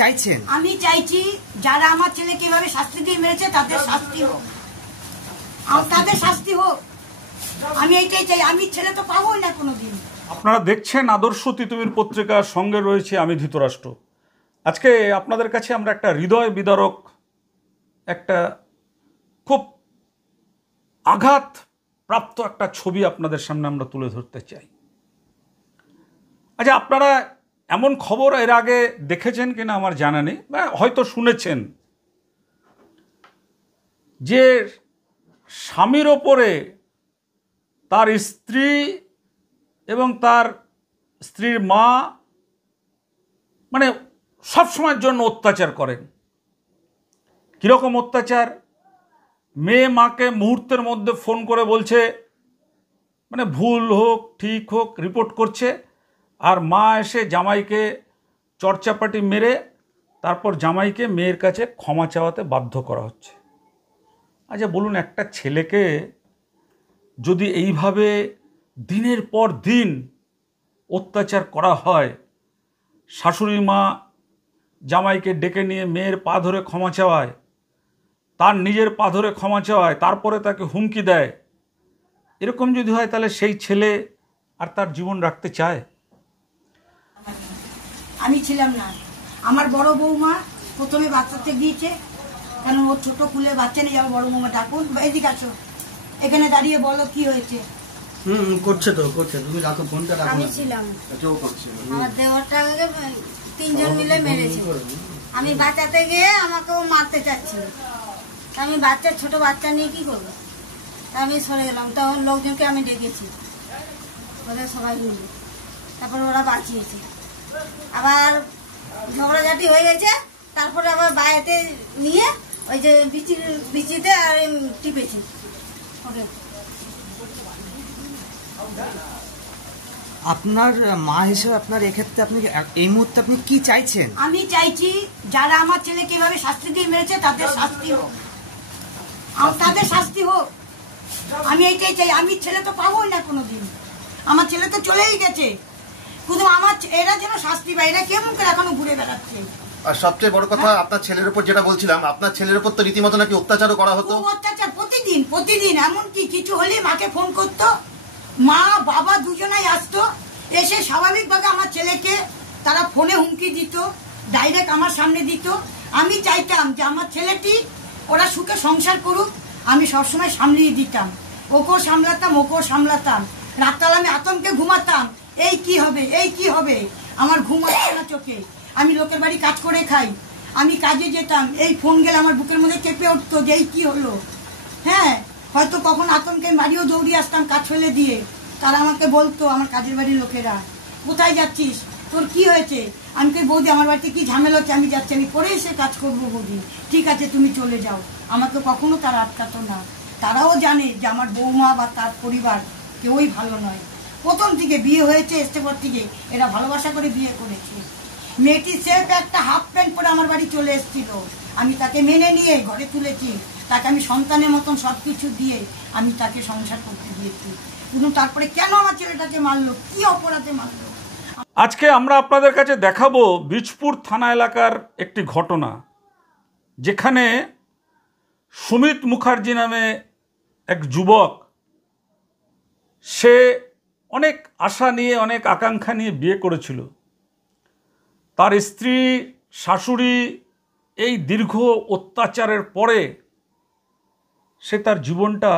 চাইছেন? আমি চাইছি যারা আমার ছেলেকে এভাবে শাস্তি দিয়ে মেরেছে তাদের শাস্তি হোক, তাদের শাস্তি হোক। আমি এইটাই চাই। আমি ছেলে তো পাবোই না কোনোদিন। আপনারা দেখছেন আদর্শ তিতুমির পত্রিকার সঙ্গে রয়েছে আমি ধৃতরাষ্ট্র। আজকে আপনাদের কাছে আমরা একটা হৃদয় বিদারক, একটা খুব আঘাত প্রাপ্ত একটা ছবি আপনাদের সামনে আমরা তুলে ধরতে চাই। আচ্ছা, আপনারা এমন খবর এর আগে দেখেছেন কিনা আমার জানা নেই, বা হয়তো শুনেছেন যে স্বামীর ওপরে তার স্ত্রী এবং তার স্ত্রীর মা মানে সবসময়ের জন্য অত্যাচার করেন। কীরকম অত্যাচার? মেয়ে মাকে মুহূর্তের মধ্যে ফোন করে বলছে, মানে ভুল হোক ঠিক হোক রিপোর্ট করছে, আর মা এসে জামাইকে চড়চাপাটি মেরে তারপর জামাইকে মেয়ের কাছে ক্ষমা চাওয়াতে বাধ্য করা হচ্ছে। আচ্ছা বলুন, একটা ছেলেকে যদি এইভাবে দিনের পর দিন অত্যাচার করা হয়, শাশুড়ি মা জামাইকে ডেকে নিয়ে মেয়ের পা ধরে ক্ষমা চাওয়ায়, তার নিজের পা ধরে ক্ষমা চাওয়ায়, তারপরে তাকে হুমকি দেয়, এরকম যদি হয় তাহলে সেই ছেলে আর তার জীবন রাখতে চায়? আমি ছিলাম না, আমার বড় বৌমা প্রথমে বাচ্চাতে দিয়েছে, কারণ ওর ছোট কুলে বাচ্চা নিয়ে যাবো। বড় বৌমা ডাকুন, এদিকে আসো, এখানে দাঁড়িয়ে বলো কি হয়েছে। করছে তো করছে, তুমি রাখো ফোনটা রাখো। আমি ছিলাম, আমার দেওয়ারটাকে তিনজন মিলে মেরেছে। আমি বাঁচাতে গিয়ে আমাকে ও মারতে চাচ্ছিল, আমি ছোট বাচ্চা নিয়ে কি করবো, আমি সরে গেলাম। তখন লোকজনকে আমি ডেকেছি, ওদের সবাই মিলে, তারপর ওরা বাঁচিয়েছে। আবার ঝগড়াঝাটি হয়ে গেছে, তারপরে আবার বাইরেতে নিয়ে ওই যে বিচিতে আর টিপেছি ওকে। আপনার মা হিসেবে আপনার এক্ষেত্রে আপনি এই মুহূর্তে আপনি কি চাইছেন? আমি চাইছি যারা আমার ছেলেকে এভাবে শাস্তি দিয়ে মেরেছে তাদের শাস্তি হোক, তাদের শাস্তি হোক। আমি এইটাই চাই। আমি ছেলে তো পাবোই না কোনোদিন, আমার ছেলে তো চলেই গেছে, শুধু আমার এরা যেন শাস্তি পায়। এরা কেমন করে এখনো ঘুরে বেড়াচ্ছে। আর সবচেয়ে বড় কথা, আপনার ছেলের উপর যেটা বলছিলাম, আপনার ছেলের উপর তো রীতিমতো নাকি অত্যাচারও করা হতো। অত্যাচার প্রতিদিন প্রতিদিন, এমনকি কিছু হলে মাকে ফোন করতো, মা বাবা দুজনাই আসতো, এসে স্বাভাবিকভাবে আমার ছেলেকে তারা ফোনে হুমকি দিত, ডাইরেক্ট আমার সামনে দিত। আমি চাইতাম যে আমার ছেলেটি ওরা সুখে সংসার করুক, আমি সবসময় সামলিয়ে দিতাম, ওকেও সামলাতাম ওকেও সামলাতাম। রাতকাল আমি আতঙ্কে ঘুমাতাম, এই কি হবে এই কি হবে, আমার ঘুম আসছে না চোখে। আমি লোকের বাড়ি কাজ করে খাই, আমি কাজে যেতাম, এই ফোন গেলে আমার বুকের মধ্যে কেঁপে উঠতো যে এই কি হলো। হ্যাঁ, হয়তো কখন আতঙ্কের বাড়িও দৌড়িয়ে আসতাম কাজ ফেলে দিয়ে। তারা আমাকে বলতো, আমার কাজের বাড়ির লোকেরা, কোথায় যাচ্ছিস, তোর কি হয়েছে? আমি কই, বৌদি আমার বাড়িতে কি ঝামেলা হচ্ছে, আমি যাচ্ছি, আমি পরে এসে কাজ করবো বৌদি। ঠিক আছে তুমি চলে যাও। আমাকে কখনো তারা আটকাতো না। তারাও জানে যে আমার বৌমা বা তার পরিবার কেউই ভালো নয়। প্রথম থেকে বিয়ে হয়েছে, এসতে পর থেকে এরা ভালোবাসা করে বিয়ে করেছে। মেয়েটি সেফ একটা হাফ প্যান্ট পরে আমার বাড়ি চলে এসেছিল, আমি তাকে মেনে নিয়ে ঘরে তুলেছি, তাকে আমি সন্তানের মতন সবকিছু দিয়ে আমি তাকে সংসার করতে দিয়েছি। কিন্তু তারপরে কেন আমার ছেলেটাকে মারলো, কি অপরাধে মারলো? আজকে আমরা আপনাদের কাছে দেখাবো বীজপুর থানা এলাকার একটি ঘটনা, যেখানে সুমিত মুখার্জি নামে এক যুবক, সে অনেক আশা নিয়ে অনেক আকাঙ্ক্ষা নিয়ে বিয়ে করেছিল। তার স্ত্রী শাশুড়ি এই দীর্ঘ অত্যাচারের পরে সে তার জীবনটা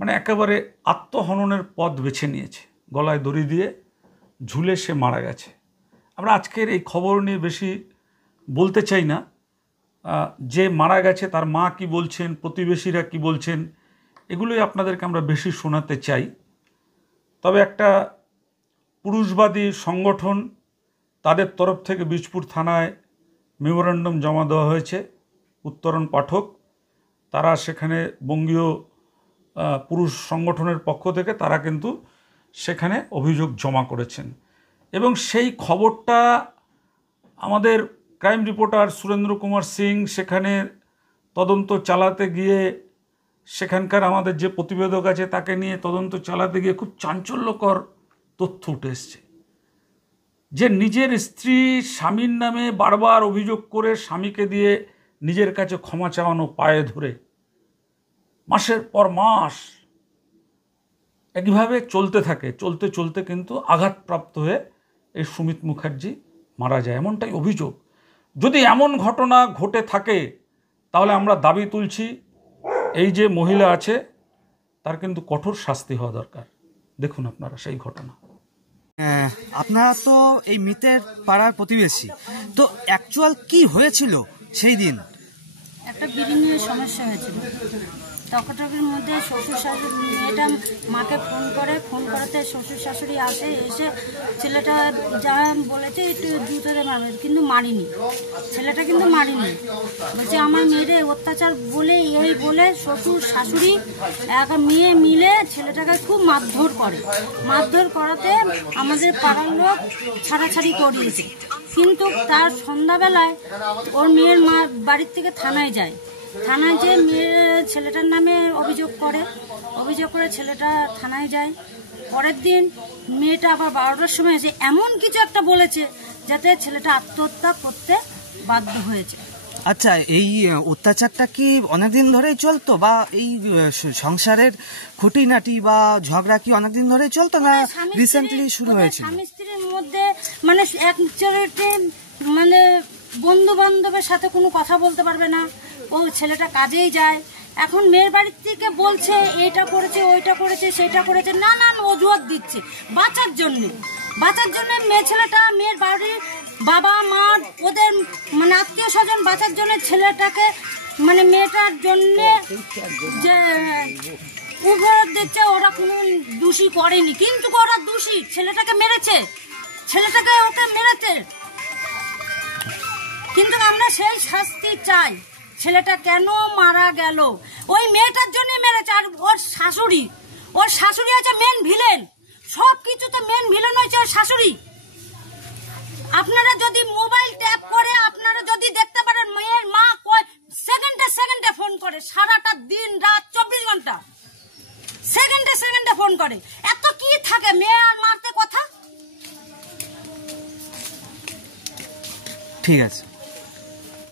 মানে একেবারে আত্মহননের পথ বেছে নিয়েছে, গলায় দড়ি দিয়ে ঝুলে সে মারা গেছে। আমরা আজকের এই খবর নিয়ে বেশি বলতে চাই না, যে মারা গেছে তার মা কি বলছেন, প্রতিবেশীরা কি বলছেন, এগুলোই আপনাদেরকে আমরা বেশি শোনাতে চাই। তবে একটা পুরুষবাদী সংগঠন, তাদের তরফ থেকে বীজপুর থানায় মেমোরেন্ডাম জমা দেওয়া হয়েছে। উত্তরণ পাঠক, তারা সেখানে বঙ্গীয় পুরুষ সংগঠনের পক্ষ থেকে তারা কিন্তু সেখানে অভিযোগ জমা করেছেন। এবং সেই খবরটা আমাদের ক্রাইম রিপোর্টার সুরেন্দ্র কুমার সিং সেখানে তদন্ত চালাতে গিয়ে, সেখানকার আমাদের যে প্রতিবেদক আছে তাকে নিয়ে তদন্ত চালাতে গিয়ে খুব চাঞ্চল্যকর তথ্য উঠে এসছে। যে নিজের স্ত্রী স্বামীর নামে বারবার অভিযোগ করে স্বামীকে দিয়ে নিজের কাছে ক্ষমা চাওয়ানো পায়ে ধরে মাসের পর মাস একইভাবে চলতে থাকে, চলতে চলতে কিন্তু আঘাতপ্রাপ্ত হয়ে এই সুমিত মুখার্জি মারা যায়, এমনটাই অভিযোগ। যদি এমন ঘটনা ঘটে থাকে তাহলে আমরা দাবি তুলছি এই যে মহিলা আছে তার কিন্তু কঠোর শাস্তি হওয়া দরকার। দেখুন আপনারা সেই ঘটনা। আপনারা তো এই মৃতের পাড়ার প্রতিবেশী, তো অ্যাকচুয়াল কি হয়েছিল সেই দিন? একটা বিড়ি নিয়ে সমস্যা হয়েছিল। টকাটকির মধ্যে শ্বশুর শাশুড়ি, মেয়েটা মাকে ফোন করাতে শ্বশুর শাশুড়ি এসে ছেলেটা যা বলেছে একটু জুতোতে মারবে, কিন্তু মারিনি, ছেলেটা কিন্তু মারিনি। বলছে আমার মেয়েরে অত্যাচার বলে এই বলে শ্বশুর শাশুড়ি এক মেয়ে মিলে ছেলেটাকে খুব মারধর করে। মারধর করাতে আমাদের পাড়ার লোক ছাড়াছাড়ি করিয়েছে, কিন্তু তার সন্ধ্যাবেলায় ওর মেয়ের মা বাড়ির থেকে থানায় যায়। থানায় যে ছেলেটার নামে অভিযোগ করে ছেলেটা থানায় যায়। পরের দিন মেয়েটা আবার 12টার সময় এসে এমন কিছু একটা বলেছে যাতে ছেলেটা আত্মহত্যা করতে বাধ্য হয়েছে। আচ্ছা, এই অত্যাচারটা কি অনেকদিন ধরেই চলতো, বা এই সংসারের খুঁটিনাটি বা ঝগড়া কি অনেকদিন ধরেই চলতো, না রিসেন্টলি শুরু হয়েছিল? স্বামী স্ত্রীর মধ্যে মানে মানে বন্ধু বান্ধবের সাথে কোনো কথা বলতে পারবে না, ও ছেলেটা কাজেই যায়। এখন মেয়ের বাড়ির থেকে বলছে এইটা করেছে ওইটা করেছে সেটা করেছে, নানান অজুহাত দিচ্ছে বাঁচার জন্য। মেয়ে ছেলেটা মেয়ের বাড়ির বাবা মা ওদের মানে আত্মীয় স্বজন বাঁচার জন্য ছেলেটাকে মানে মেয়েটার জন্য যে উপহার দিচ্ছে। ওরা কোনো দোষী করেনি, কিন্তু ওরা দোষী, ছেলেটাকে মেরেছে, ওকে মেরেছে। কিন্তু আমরা সেই শাস্তি চাই। ছেলেটা কেন মারা গেল? ওই মেয়েটার জন্য মেরেছে। আর ওর শাশুড়ি হচ্ছে মেন ভিলেন, সব কিছুতে মেন ভিলেন হচ্ছে ওর শাশুড়ি। আপনারা যদি মোবাইল ট্যাপ করে আপনারা যদি দেখতে পারেন, মেয়ের মা সেকেন্ডে ফোন করে, সারাটা দিন রাত 24 ঘন্টা সেকেন্ডে ফোন করে। এত কি থাকে মেয়ে আর মারতে কথা? ঠিক আছে।